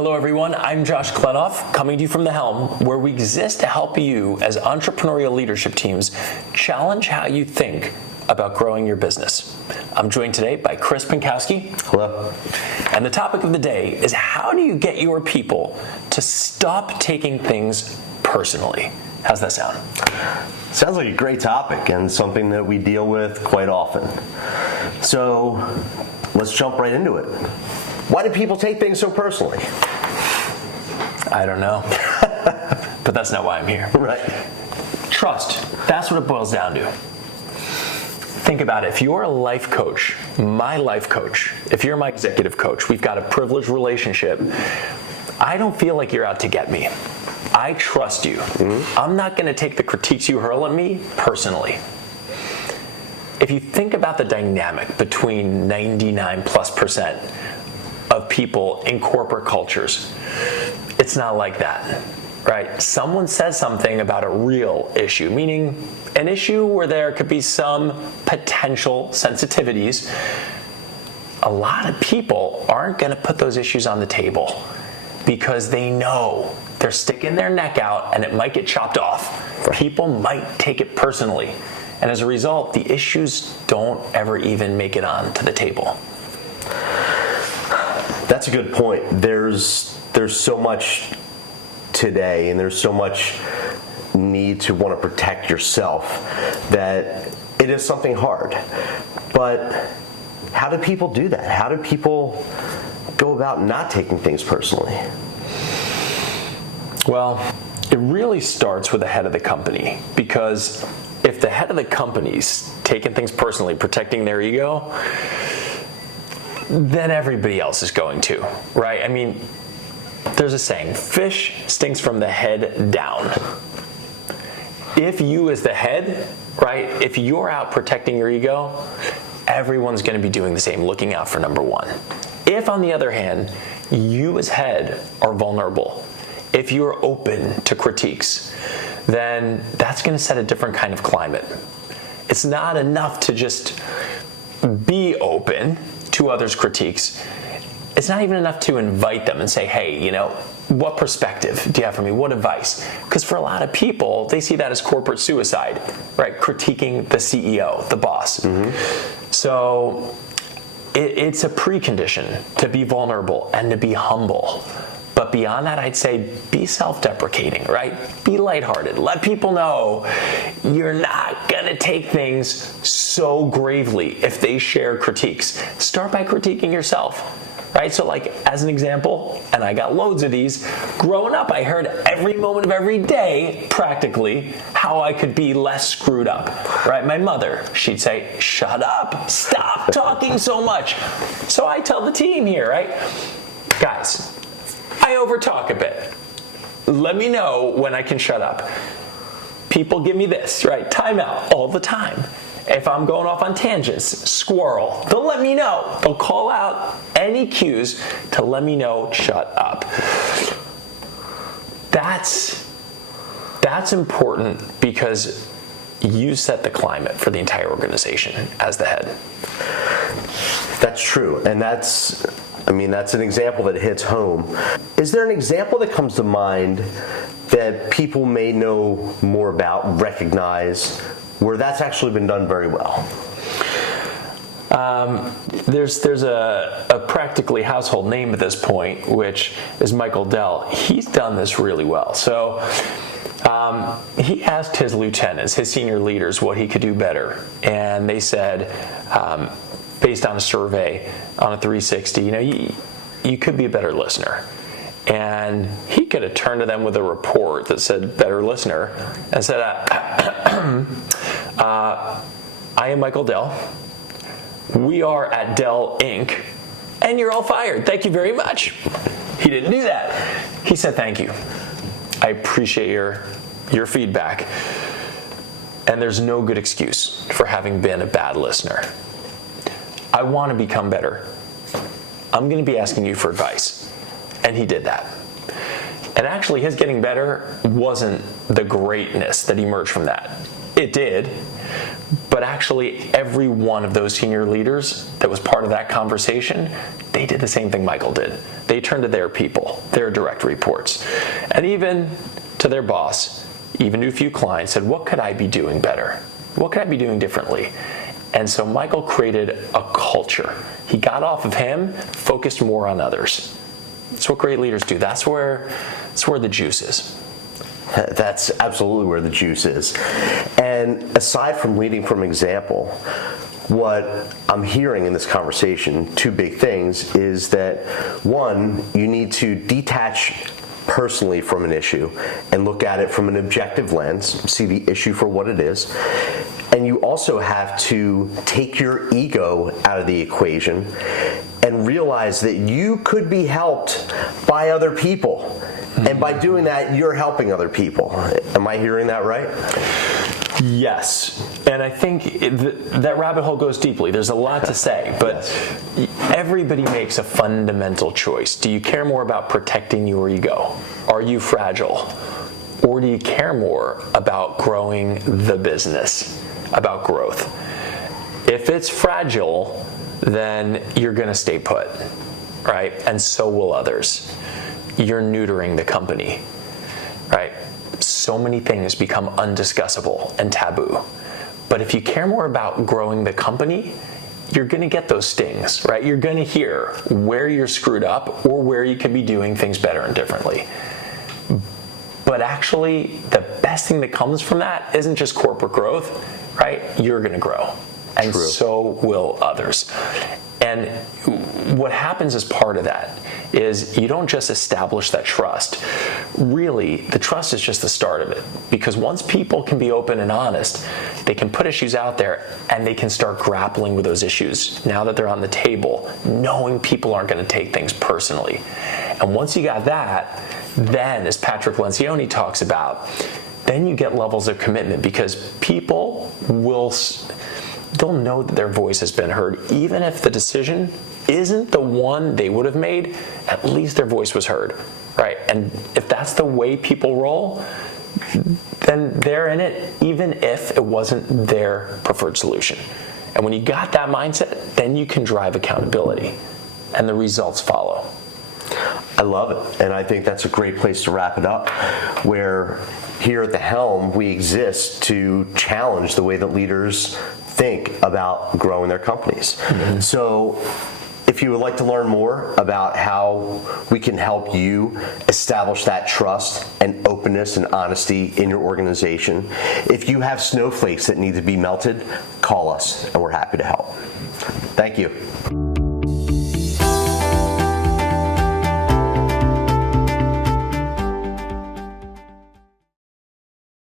Hello everyone, I'm Josh Klenoff, coming to you from the Helm, where we exist to help you as entrepreneurial leadership teams challenge how you think about growing your business. I'm joined today by Chris Pinkowski. Hello. And the topic of the day is, how do you get your people to stop taking things personally? How's that sound? Sounds like a great topic and something that we deal with quite often. So let's jump right into it. Why do people take things so personally? I don't know. But that's not why I'm here. Right. Trust. That's what it boils down to. Think about it. If you're a life coach, my life coach, if you're my executive coach, we've got a privileged relationship. I don't feel like you're out to get me. I trust you. I'm not going to take the critiques you hurl at me personally. If you think about the dynamic between 99+% of people in corporate cultures, it's not like that, right? Someone says something about a real issue, meaning an issue where there could be some potential sensitivities. A lot of people aren't going to put those issues on the table because they know they're sticking their neck out and it might get chopped off. People might take it personally. And as a result, the issues don't ever even make it onto the table. That's a good point. There's so much today, and there's so much need to want to protect yourself that it is something hard. But how do people do that? How do people go about not taking things personally? Well, it really starts with the head of the company, because if the head of the company's taking things personally, protecting their ego, then everybody else is going to, right? I mean, there's a saying, fish stinks from the head down. If you as the head, right, if you're out protecting your ego, everyone's going to be doing the same, looking out for number one. If, on the other hand, you as head are vulnerable, if you're open to critiques, then that's going to set a different kind of climate. It's not enough to just be open to others' critiques. It's not even enough to invite them and say, hey, what perspective do you have for me? What advice? Because for a lot of people, they see that as corporate suicide, right? Critiquing the CEO, the boss. So it's a precondition to be vulnerable and to be humble. But beyond that, I'd say be self-deprecating, right? Be lighthearted. Let people know you're not going to take things so gravely if they share critiques. Start by critiquing yourself, right? So like, as an example, and I got loads of these, growing up, I heard every moment of every day, practically, how I could be less screwed up, right? My mother, she'd say, shut up, stop talking so much. So I tell the team here, right? Guys, I overtalk a bit. Let me know when I can shut up. People give me this, right? Timeout all the time. If I'm going off on tangents, squirrel. They'll let me know. They'll call out any cues to let me know, shut up. That's important because you set the climate for the entire organization as the head. That's true, and that's an example that hits home. Is there an example that comes to mind that people may know more about, recognize, where that's actually been done very well? There's a practically household name at this point, which is Michael Dell. He's done this really well. So he asked his lieutenants, his senior leaders, what he could do better. And they said, based on a survey on a 360, you could be a better listener. And he could have turned to them with a report that said better listener and said, I am Michael Dell. We are at Dell Inc. And you're all fired. Thank you very much. He didn't do that. He said, thank you. I appreciate your feedback. And there's no good excuse for having been a bad listener. I want to become better. I'm going to be asking you for advice. And he did that. And actually, his getting better wasn't the greatness that emerged from that. It did. But actually, every one of those senior leaders that was part of that conversation, they did the same thing Michael did. They turned to their people, their direct reports, and even to their boss, even to a few clients, said, what could I be doing better? What could I be doing differently? And so Michael created a culture. He got off of him, focused more on others. That's what great leaders do. That's where the juice is. That's absolutely where the juice is. And aside from leading from example, what I'm hearing in this conversation, two big things, is that one, you need to detach personally from an issue and look at it from an objective lens, see the issue for what it is. And you also have to take your ego out of the equation and realize that you could be helped by other people. And by doing that, you're helping other people. Am I hearing that right? Yes. And I think that rabbit hole goes deeply. There's a lot to say, but everybody makes a fundamental choice. Do you care more about protecting your ego? Are you fragile? Or do you care more about growing the business, about growth? If it's fragile, then you're going to stay put, right? And so will others. You're neutering the company, right? So many things become undiscussable and taboo. But if you care more about growing the company, you're going to get those stings, right? You're going to hear where you're screwed up or where you could be doing things better and differently. But actually, the best thing that comes from that isn't just corporate growth, right? You're going to grow, and True. So will others. And what happens as part of that is you don't just establish that trust. Really, the trust is just the start of it. Because once people can be open and honest, they can put issues out there and they can start grappling with those issues now that they're on the table, knowing people aren't going to take things personally. And once you got that, then, as Patrick Lencioni talks about, then you get levels of commitment because people they'll know that their voice has been heard. Even if the decision isn't the one they would have made, at least their voice was heard, right? And if that's the way people roll, then they're in it, even if it wasn't their preferred solution. And when you got that mindset, then you can drive accountability, and the results follow. I love it, and I think that's a great place to wrap it up, where here at the Helm, we exist to challenge the way that leaders think about growing their companies. Mm-hmm. So if you would like to learn more about how we can help you establish that trust and openness and honesty in your organization, if you have snowflakes that need to be melted, call us and we're happy to help. Thank you.